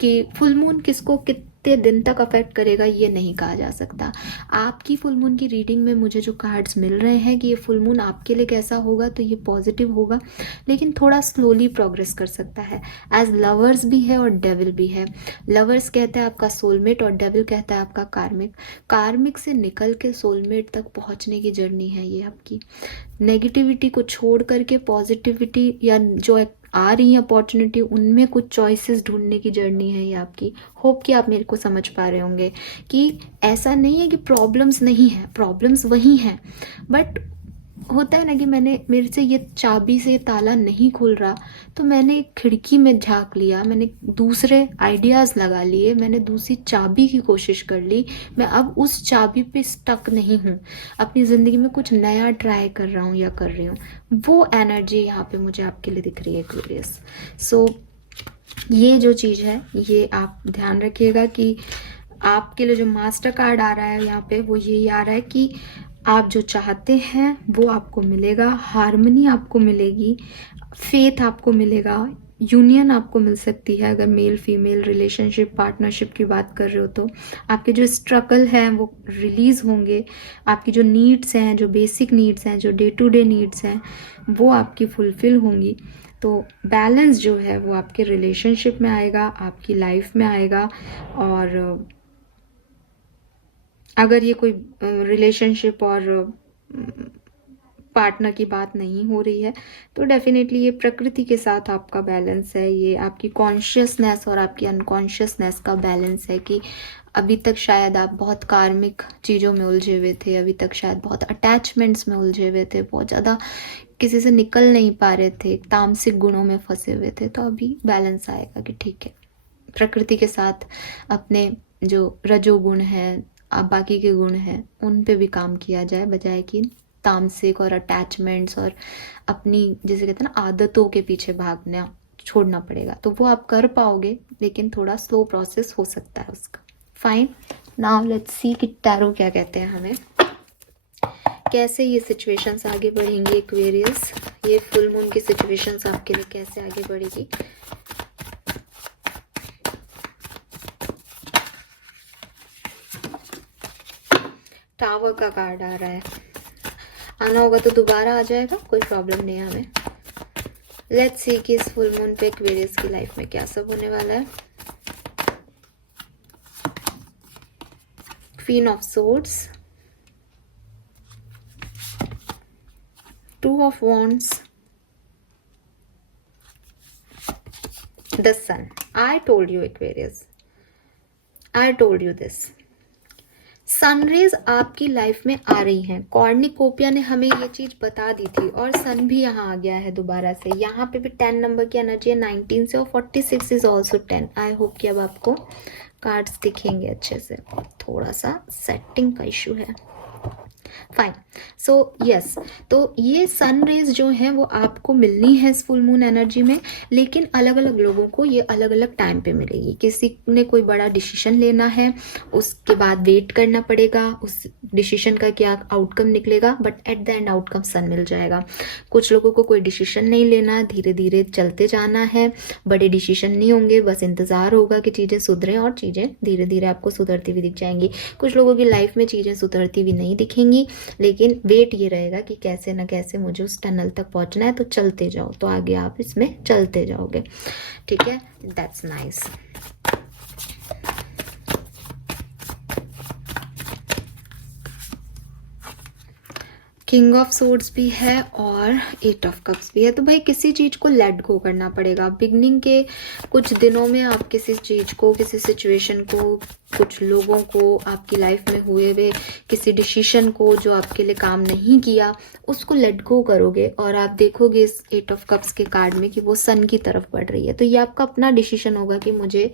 कि फुल मून किसको कितने दिन तक अफेक्ट करेगा ये नहीं कहा जा सकता। आपकी फुल मून की रीडिंग में मुझे जो कार्ड्स मिल रहे हैं कि ये फुल मून आपके लिए कैसा होगा, तो ये पॉजिटिव होगा, लेकिन थोड़ा स्लोली प्रोग्रेस कर सकता है। एज लवर्स भी है और डेविल भी है। लवर्स कहता है आपका सोलमेट और डेविल कहता है आपका कार्मिक। कार्मिक से निकल के सोलमेट तक पहुंचने की जर्नी है ये आपकी। नेगेटिविटी को छोड़ करके पॉजिटिविटी या जो आ रही है अपॉर्चुनिटी, उनमें कुछ चॉइसेस ढूंढने की जर्नी है ये आपकी। होप कि आप मेरे को समझ पा रहे होंगे कि ऐसा नहीं है कि प्रॉब्लम्स नहीं है, प्रॉब्लम्स वही हैं, बट होता है ना कि मेरे से ये चाबी से ताला नहीं खुल रहा, तो मैंने एक खिड़की में झांक लिया, मैंने दूसरे आइडियाज़ लगा लिए, मैंने दूसरी चाबी की कोशिश कर ली, मैं अब उस चाबी पे स्टक नहीं हूँ, अपनी ज़िंदगी में कुछ नया ट्राई कर रहा हूँ या कर रही हूँ। वो एनर्जी यहाँ पे मुझे आपके लिए दिख रही है एक्वेरियस। सो ये जो चीज़ है ये आप ध्यान रखिएगा कि आपके लिए जो मास्टर कार्ड आ रहा है यहाँ पे वो यही आ रहा है कि आप जो चाहते हैं वो आपको मिलेगा, हार्मनी आपको मिलेगी, फेथ आपको मिलेगा, यूनियन आपको मिल सकती है। अगर मेल फीमेल रिलेशनशिप पार्टनरशिप की बात कर रहे हो तो आपके जो स्ट्रगल हैं वो रिलीज़ होंगे, आपकी जो नीड्स हैं, जो बेसिक नीड्स हैं, जो डे टू डे नीड्स हैं, वो आपकी फुलफिल होंगी। तो बैलेंस जो है वो आपके रिलेशनशिप में आएगा, आपकी लाइफ में आएगा। और अगर ये कोई रिलेशनशिप और पार्टनर की बात नहीं हो रही है तो डेफिनेटली ये प्रकृति के साथ आपका बैलेंस है, ये आपकी कॉन्शियसनेस और आपकी अनकॉन्शियसनेस का बैलेंस है कि अभी तक शायद आप बहुत कार्मिक चीज़ों में उलझे हुए थे, अभी तक शायद बहुत अटैचमेंट्स में उलझे हुए थे, बहुत ज़्यादा किसी से निकल नहीं पा रहे थे, तामसिक गुणों में फंसे हुए थे। तो अभी बैलेंस आएगा कि ठीक है, प्रकृति के साथ अपने जो रजोगुण हैं, बाकी के गुण हैं, उन पे भी काम किया जाए, बजाय कि तामसिक और अटैचमेंट्स और अपनी जिसे कहते हैं ना आदतों के पीछे भागना छोड़ना पड़ेगा। तो वो आप कर पाओगे, लेकिन थोड़ा स्लो प्रोसेस हो सकता है उसका। फाइन, नाउ लेट्स सी कि टैरो क्या कहते हैं हमें, कैसे ये सिचुएशंस आगे बढ़ेंगी एक्वेरियस, ये फुल मून की सिचुएशंस आपके लिए कैसे आगे बढ़ेगी। टावर का कार्ड आ रहा है, आना होगा तो दोबारा आ जाएगा, कोई प्रॉब्लम नहीं है हमें। लेट्स सी कि इस फुल मून पे एक्वेरियस की लाइफ में क्या सब होने वाला है। Queen of swords, two of wands, the sun. I told you Aquarius, I told you this. Sunrays आपकी लाइफ में आ रही हैं। कॉर्निकोपिया ने हमें ये चीज बता दी थी, और सन भी यहाँ आ गया है दोबारा से। यहाँ पे भी 10 नंबर की एनर्जी है 19 से, और 46 इज ऑल्सो 10। आई होप कि अब आपको कार्ड्स दिखेंगे अच्छे से, थोड़ा सा सेटिंग का इशू है। फाइन, सो यस, तो ये सन रेज जो हैं वो आपको मिलनी है इस फुल मून एनर्जी में, लेकिन अलग अलग लोगों को ये अलग अलग टाइम पे मिलेगी। किसी ने कोई बड़ा डिसीजन लेना है, उसके बाद वेट करना पड़ेगा, उस डिसीजन का क्या आउटकम निकलेगा, but at the end outcome सन मिल जाएगा। कुछ लोगों को कोई डिसीजन नहीं लेना, धीरे धीरे चलते जाना है, बड़े डिसीजन नहीं होंगे, बस इंतजार होगा कि चीज़ें सुधरें, और चीज़ें धीरे धीरे आपको सुधरती हुई दिख जाएंगी। कुछ लोगों की लाइफ में चीज़ें सुधरती हुई नहीं दिखेंगी, लेकिन वेट ये रहेगा कि कैसे ना कैसे मुझे उस टनल तक पहुंचना है, तो चलते जाओ, तो आगे आप इसमें चलते जाओगे। ठीक है, that's nice. King of swords भी है और 8 ऑफ कप्स भी है। तो भाई किसी चीज़ को लेट गो करना पड़ेगा। बिगनिंग के कुछ दिनों में आप किसी चीज़ को, किसी सिचुएशन को, कुछ लोगों को, आपकी लाइफ में हुए हुए किसी डिसीजन को जो आपके लिए काम नहीं किया, उसको लेट गो करोगे, और आप देखोगे इस 8 ऑफ कप्स के कार्ड में कि वो सन की तरफ बढ़ रही है। तो ये आपका अपना डिसीजन होगा कि मुझे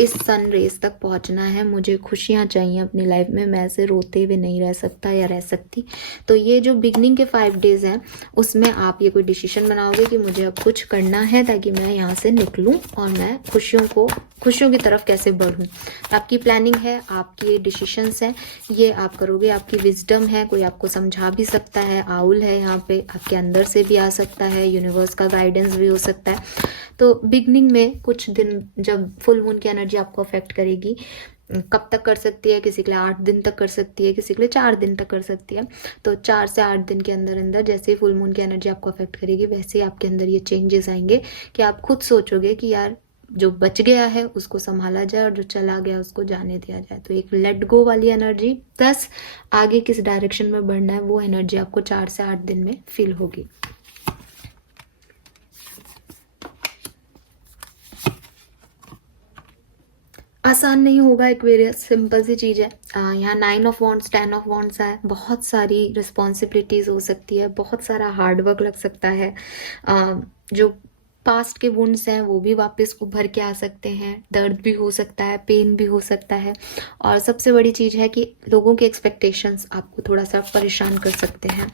इस सन रेस तक पहुंचना है, मुझे खुशियां चाहिए अपनी लाइफ में, मैं ऐसे रोते हुए नहीं रह सकता या रह सकती। तो ये जो बिगनिंग के 5 डेज हैं, उसमें आप ये कोई डिसीजन बनाओगे कि मुझे अब कुछ करना है ताकि मैं यहाँ से निकलूँ और मैं खुशियों की तरफ कैसे बढ़ूँ। आपकी प्लानिंग है, आपकी डिसीशंस हैं, ये आप करोगे। आपकी विजडम है, कोई आपको समझा भी सकता है, आउल है यहाँ पे, आपके अंदर से भी आ सकता है, यूनिवर्स का गाइडेंस भी हो सकता है। तो बिगनिंग में कुछ दिन जब फुल मून की एनर्जी आपको अफेक्ट करेगी, कब तक कर सकती है, किसी के लिए 8 दिन तक कर सकती है, किसी के लिए 4 दिन तक कर सकती है। तो 4 से 8 दिन के अंदर अंदर जैसे ही फुल मून की एनर्जी आपको अफेक्ट करेगी, वैसे ही आपके अंदर ये चेंजेस आएंगे कि आप खुद सोचोगे कि यार जो बच गया है उसको संभाला जाए, और जो चला गया उसको जाने दिया जाए। तो एक लेट गो वाली एनर्जी प्लस आगे किस डायरेक्शन में बढ़ना है, वो एनर्जी आपको 4 से 8 दिन में फील होगी। आसान नहीं होगा एक्वेरियस, सिंपल सी चीज़ है। यहाँ 9 ऑफ वॉन्ड्स, 10 ऑफ वॉन्ड्स है, बहुत सारी रिस्पॉन्सिबिलिटीज़ हो सकती है, बहुत सारा हार्डवर्क लग सकता है। जो पास्ट के वुंड्स हैं वो भी वापस उभर के आ सकते हैं, दर्द भी हो सकता है, पेन भी हो सकता है, और सबसे बड़ी चीज़ है कि लोगों के एक्सपेक्टेशंस आपको थोड़ा सा परेशान कर सकते हैं।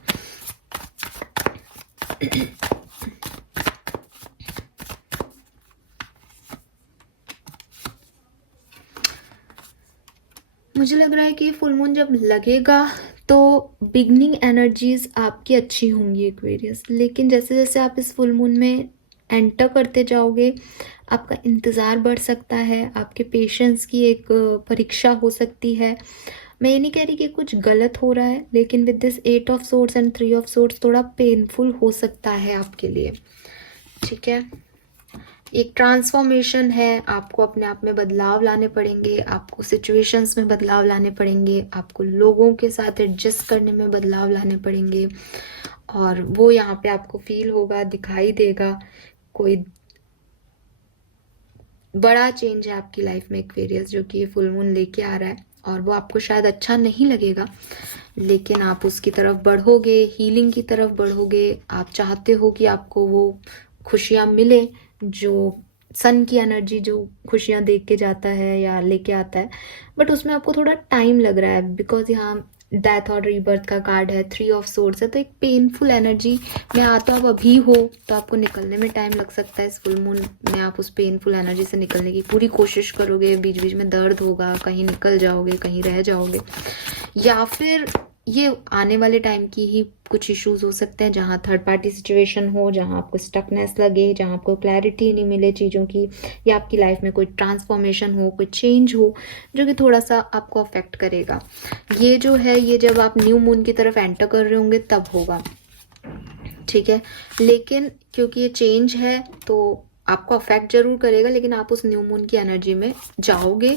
मुझे लग रहा है कि फुल मून जब लगेगा तो बिगनिंग एनर्जीज आपकी अच्छी होंगी एक्वेरियस, लेकिन जैसे जैसे आप इस फुल मून में एंटर करते जाओगे, आपका इंतज़ार बढ़ सकता है, आपके पेशेंस की एक परीक्षा हो सकती है। मैं ये नहीं कह रही कि कुछ गलत हो रहा है, लेकिन with this 8 of swords and 3 of swords थोड़ा पेनफुल हो सकता है आपके लिए। ठीक है, एक ट्रांसफॉर्मेशन है, आपको अपने आप में बदलाव लाने पड़ेंगे, आपको सिचुएशंस में बदलाव लाने पड़ेंगे, आपको लोगों के साथ एडजस्ट करने में बदलाव लाने पड़ेंगे, और वो यहाँ पे आपको फील होगा, दिखाई देगा। कोई बड़ा चेंज है आपकी लाइफ में एक्वेरियस, जो कि ये फुल मून लेके आ रहा है, और वो आपको शायद अच्छा नहीं लगेगा, लेकिन आप उसकी तरफ बढ़ोगे, हीलिंग की तरफ बढ़ोगे। आप चाहते हो कि आपको वो खुशियाँ मिले, जो सन की एनर्जी जो खुशियाँ देख के जाता है या लेके आता है, बट उसमें आपको थोड़ा टाइम लग रहा है, बिकॉज यहाँ डेथ और रीबर्थ का कार्ड है, 3 ऑफ सोर्ड्स है, तो एक पेनफुल एनर्जी में आता आप अभी हो, तो आपको निकलने में टाइम लग सकता है। इस फुल मून में आप उस पेनफुल एनर्जी से निकलने की पूरी कोशिश करोगे, बीच बीच में दर्द होगा, कहीं निकल जाओगे, कहीं रह जाओगे, या फिर ये आने वाले टाइम की ही कुछ इश्यूज हो सकते हैं, जहाँ थर्ड पार्टी सिचुएशन हो, जहाँ आपको स्टकनेस लगे, जहाँ आपको क्लैरिटी नहीं मिले चीज़ों की, या आपकी लाइफ में कोई ट्रांसफॉर्मेशन हो, कोई चेंज हो, जो कि थोड़ा सा आपको अफेक्ट करेगा। ये जो है, ये जब आप न्यू मून की तरफ एंटर कर रहे होंगे तब होगा, ठीक है। लेकिन क्योंकि ये चेंज है तो आपको अफेक्ट जरूर करेगा, लेकिन आप उस न्यू मून की एनर्जी में जाओगे,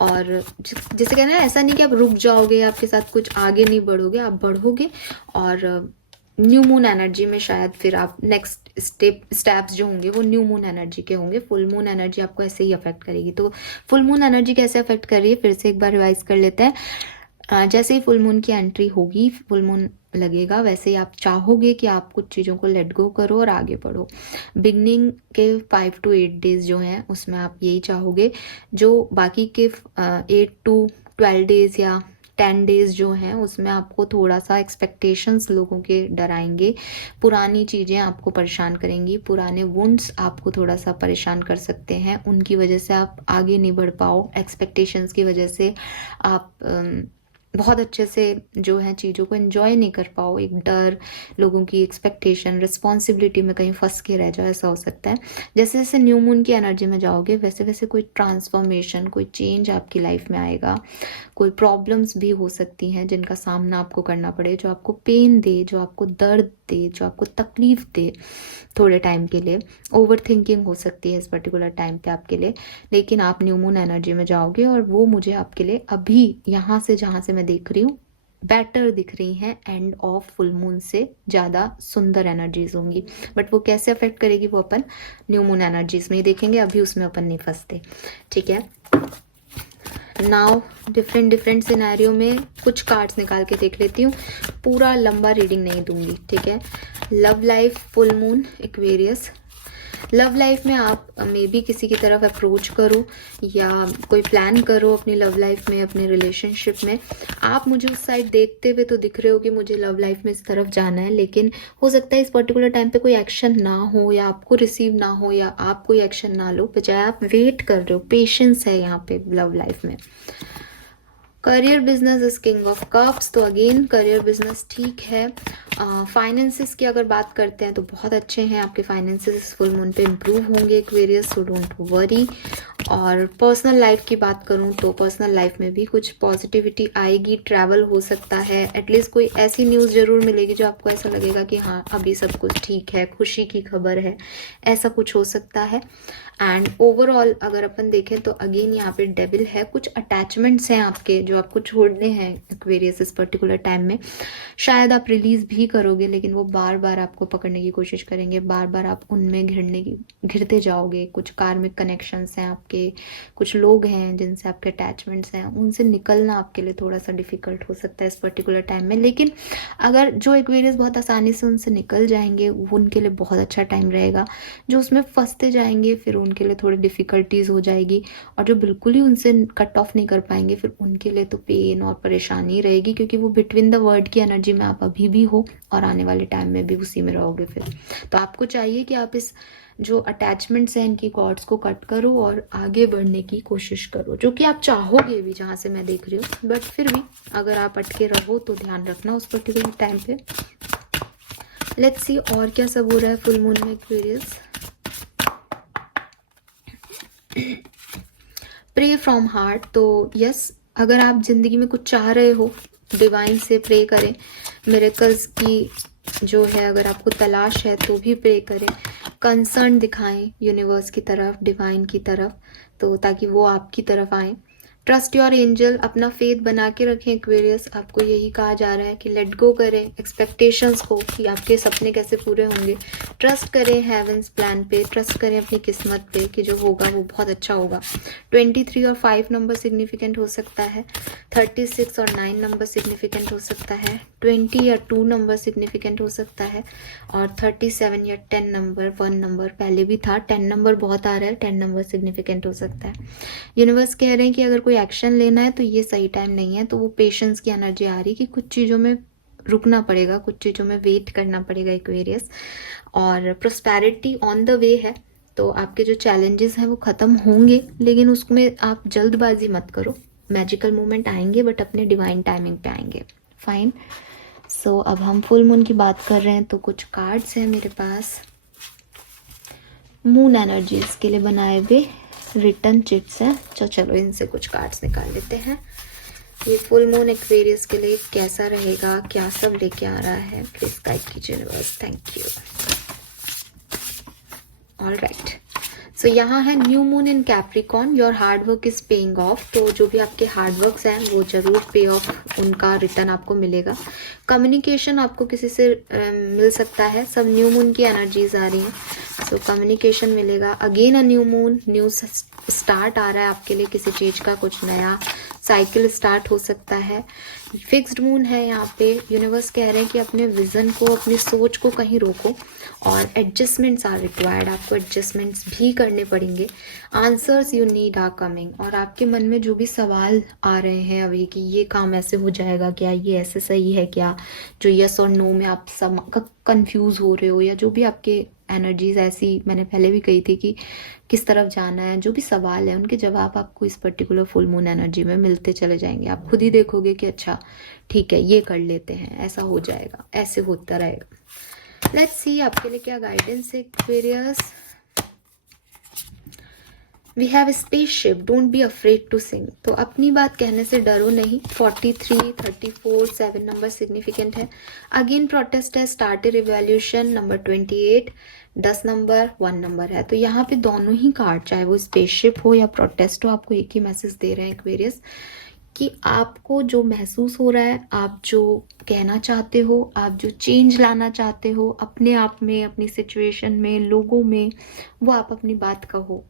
और जैसे कहना है, ऐसा नहीं कि आप रुक जाओगे, आपके साथ कुछ आगे नहीं बढ़ोगे, आप बढ़ोगे, और न्यू मून एनर्जी में शायद फिर आप नेक्स्ट स्टेप्स जो होंगे वो न्यू मून एनर्जी के होंगे। फुल मून एनर्जी आपको ऐसे ही अफेक्ट करेगी। तो फुल मून एनर्जी कैसे अफेक्ट कर रही है, फिर से एक बार रिवाइज कर लेते हैं। जैसे ही फुल मून की एंट्री होगी, फुल मून लगेगा, वैसे ही आप चाहोगे कि आप कुछ चीज़ों को लेट गो करो और आगे बढ़ो। बिगनिंग के 5 to 8 डेज जो हैं उसमें आप यही चाहोगे। जो बाकी के 8 to 12 डेज या 10 डेज जो हैं उसमें आपको थोड़ा सा एक्सपेक्टेशंस लोगों के डराएंगे, पुरानी चीज़ें आपको परेशान करेंगी, पुराने वुंड्स आपको थोड़ा सा परेशान कर सकते हैं, उनकी वजह से आप आगे नहीं बढ़ पाओ। एक्सपेक्टेशंस की वजह से आप बहुत अच्छे से जो है चीज़ों को एंजॉय नहीं कर पाओ, एक डर, लोगों की एक्सपेक्टेशन, रिस्पॉन्सिबिलिटी में कहीं फंस के रह जाओ, ऐसा हो सकता है। जैसे जैसे न्यू मून की एनर्जी में जाओगे, वैसे वैसे कोई ट्रांसफॉर्मेशन, कोई चेंज आपकी लाइफ में आएगा। कोई प्रॉब्लम्स भी हो सकती हैं जिनका सामना आपको करना पड़े, जो आपको पेन दे, जो आपको दर्द दे, जो आपको तकलीफ दे थोड़े टाइम के लिए। ओवर थिंकिंग हो सकती है इस पर्टिकुलर टाइम पे आपके लिए, लेकिन आप न्यू मून एनर्जी में जाओगे और वो मुझे आपके लिए अभी यहाँ से जहाँ से मैं देख रही हूँ बेटर दिख रही हैं। एंड ऑफ फुल मून से ज़्यादा सुंदर एनर्जीज होंगी, बट वो कैसे अफेक्ट करेगी वो अपन न्यू मून एनर्जीज में ही देखेंगे, अभी उसमें अपन नहीं फंसते, ठीक है। नाउ डिफरेंट सिनेरियो में कुछ कार्ड्स निकाल के देख लेती हूँ, पूरा लंबा रीडिंग नहीं दूंगी, ठीक है। Love life full moon Aquarius. Love life में आप मे बी किसी की तरफ अप्रोच करो या कोई प्लान करो अपनी लव लाइफ में, अपने रिलेशनशिप में। आप मुझे उस साइड देखते हुए तो दिख रहे हो कि मुझे लव लाइफ में इस तरफ जाना है, लेकिन हो सकता है इस पर्टिकुलर टाइम पे कोई एक्शन ना हो, या आपको रिसीव ना हो, या आप कोई एक्शन ना लो, बजाय आप वेट कर रहे हो। पेशेंस है यहाँ पे लव लाइफ में। Career business is king of cups, तो अगेन करियर बिजनेस ठीक है। फाइनेंसेस की अगर बात करते हैं तो बहुत अच्छे हैं, आपके फाइनेंसेस फुल मून पे इम्प्रूव होंगे एक्वेरियस, सो डोंट वरी। और पर्सनल लाइफ की बात करूं तो पर्सनल लाइफ में भी कुछ पॉजिटिविटी आएगी, ट्रैवल हो सकता है, एटलीस्ट कोई ऐसी न्यूज़ जरूर मिलेगी जो आपको ऐसा लगेगा कि हाँ अभी सब कुछ ठीक है, खुशी की खबर है, ऐसा कुछ हो सकता है। एंड ओवरऑल अगर अपन देखें तो अगेन यहाँ पे डेविल है, कुछ अटैचमेंट्स हैं आपके जो आपको छोड़ने हैं एक्वेरियस इस पर्टिकुलर टाइम में। शायद आप रिलीज भी करोगे, लेकिन वो बार बार आपको पकड़ने की कोशिश करेंगे, बार बार आप उनमें घिरते जाओगे। कुछ कार्मिक कनेक्शंस हैं आपके, कुछ लोग हैं जिनसे आपके अटैचमेंट्स हैं, उनसे निकलना आपके लिए थोड़ा सा डिफिकल्ट हो सकता है इस पर्टिकुलर टाइम में। लेकिन अगर जो एक्वेरियस बहुत आसानी से उनसे निकल जाएंगे, वो उनके लिए बहुत अच्छा टाइम रहेगा। जो उसमें फंसते जाएंगे फिर उनके लिए थोड़ी डिफ़िकल्टीज़ हो जाएगी, और जो बिल्कुल ही उनसे कट ऑफ नहीं कर पाएंगे फिर उनके लिए तो पेन और परेशानी रहेगी, क्योंकि वो बिटवीन द वर्ड की एनर्जी में आप अभी भी हो और आने वाले टाइम में भी उसी में रहोगे फिर। तो आपको चाहिए कि आप इस जो अटैचमेंट्स हैं इनकी कॉर्ड्स को कट करो और आगे बढ़ने की कोशिश करो, जो कि आप चाहोगे भी जहाँ से मैं देख रही हूँ। बट फिर भी अगर आप अटके रहो तो ध्यान रखना उस पर्टिकुलर टाइम पे। लेट्स सी और क्या सब हो रहा है फुल मून में एक्वेरियस। प्रे फ्रॉम हार्ट, तो यस, अगर आप जिंदगी में कुछ चाह रहे हो डिवाइन से प्रे करें। मिरेकल्स की जो है अगर आपको तलाश है तो भी प्रे करें। कंसर्न दिखाएं यूनिवर्स की तरफ, डिवाइन की तरफ, तो ताकि वो आपकी तरफ आए। ट्रस्ट योर एंजल, अपना फेथ बना के रखें एक्वेरियस। आपको यही कहा जा रहा है कि लेट गो करें एक्सपेक्टेशंस को कि आपके सपने कैसे पूरे होंगे। ट्रस्ट करें हेवंस प्लान पे, ट्रस्ट करें अपनी किस्मत पे कि जो होगा वो बहुत अच्छा होगा। 23 और 5 नंबर सिग्निफिकेंट हो सकता है, 36 और 9 नंबर सिग्निफिकेंट हो सकता है, 20 या 2 नंबर सिग्निफिकेंट हो सकता है, और 37 या 10 नंबर, 1 नंबर पहले भी था, 10 नंबर बहुत आ रहा है, 10 नंबर सिग्निफिकेंट हो सकता है। यूनिवर्स कह रहे हैं कि अगर कोई एक्शन लेना है तो ये सही टाइम नहीं है। तो वो पेशेंस की एनर्जी आ रही है कि कुछ चीज़ों में रुकना पड़ेगा, कुछ चीज़ों में वेट करना पड़ेगा एक्वेरियस। और प्रोस्पेरिटी ऑन द वे है, तो आपके जो चैलेंजेस हैं वो ख़त्म होंगे, लेकिन उसमें आप जल्दबाजी मत करो। मैजिकल मोमेंट आएंगे बट अपने डिवाइन टाइमिंग पे आएंगे। फाइन। सो अब हम फुल मून की बात कर रहे हैं, तो कुछ कार्ड्स हैं मेरे पास मून एनर्जीज के लिए बनाए हुए, रिटर्न चिट्स हैं। चलो इनसे कुछ कार्ड्स निकाल लेते हैं। ये फुल मून एक्वेरियस के लिए कैसा रहेगा, क्या सब लेके आ रहा है, प्लीज गाइड कीजिए यूनिवर्स, थैंक यू। ऑलराइट, सो यहाँ है new moon in Capricorn, your hard work is paying off. तो जो भी आपके हार्ड वर्क्स हैं वो जरूर पे ऑफ, उनका रिटर्न आपको मिलेगा। कम्युनिकेशन आपको किसी से मिल सकता है, सब न्यू मून की एनर्जीज आ रही हैं, सो कम्युनिकेशन मिलेगा। Again a new moon, new start आ रहा है आपके लिए, किसी चीज़ का कुछ नया साइकिल स्टार्ट हो सकता है। फिक्स्ड मून है यहाँ पे, यूनिवर्स कह रहे हैं कि अपने विजन को, अपनी सोच को कहीं रोको, और एडजस्टमेंट्स आर रिक्वायर्ड, आपको एडजस्टमेंट्स भी करने पड़ेंगे। Answers you need are coming, और आपके मन में जो भी सवाल आ रहे हैं अभी कि ये काम ऐसे हो जाएगा क्या, ये ऐसे सही है क्या, जो यस और नो में आप सब कंफ्यूज हो रहे हो, या जो भी आपके एनर्जीज ऐसी मैंने पहले भी कही थी कि किस तरफ जाना है, जो भी सवाल है उनके जवाब आपको इस पर्टिकुलर फुल मून एनर्जी में मिलते चले जाएंगे। आप खुद ही देखोगे कि अच्छा ठीक है ये कर लेते हैं, ऐसा हो जाएगा, ऐसे होता रहेगा। लेट्स सी आपके लिए क्या गाइडेंस है Aquarius. We have spaceship, don't be afraid to sing. तो अपनी बात कहने से डरो नहीं। 43, 34, 7 नंबर सिग्निफिकेंट है। अगेन प्रोटेस्ट है, start revolution, number 28, 10 number, 1 number है। तो यहाँ पे दोनों ही कार्ड, चाहे वो स्पेसशिप हो या प्रोटेस्ट हो, आपको एक ही मैसेज दे रहे हैं एक्वेरियस कि आपको जो महसूस हो रहा है, आप जो कहना चाहते हो, आप जो चेंज लाना चाहते हो अपने आप में, अपनी सिचुएशन में, लोगों में, वो आप अपनी बात कहो।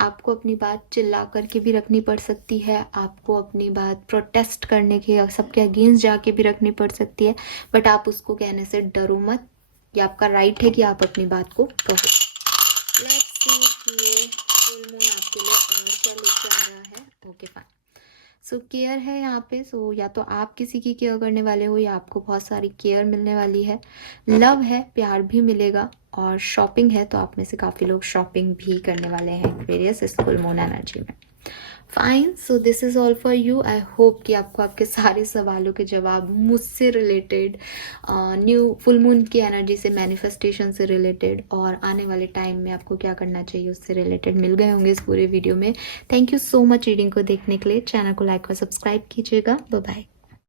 आपको अपनी बात चिल्ला करके भी रखनी पड़ सकती है, आपको अपनी बात प्रोटेस्ट करने के, सबके अगेंस्ट जाके भी रखनी पड़ सकती है, बट आप उसको कहने से डरो मत। ये आपका राइट है कि आप अपनी बात को कहो। लेट्स सी कि ये फुल मून आपके लिए और क्या लेके आ रहा है। Okay fine. सो केयर है यहाँ पे, सो या तो आप किसी की केयर करने वाले हो या आपको बहुत सारी केयर मिलने वाली है। लव है, प्यार भी मिलेगा, और शॉपिंग है, तो आप में से काफ़ी लोग शॉपिंग भी करने वाले हैं एक्वेरियस इस फुल मून एनर्जी में। Fine, so this is all for you. I hope कि आपको आपके सारे सवालों के जवाब मुझसे रिलेटेड, न्यू फुल मून की एनर्जी से, मैनिफेस्टेशन से रिलेटेड, और आने वाले टाइम में आपको क्या करना चाहिए उससे रिलेटेड मिल गए होंगे इस पूरे वीडियो में। Thank you so much reading को देखने के लिए। चैनल को लाइक और सब्सक्राइब कीजिएगा। Bye bye.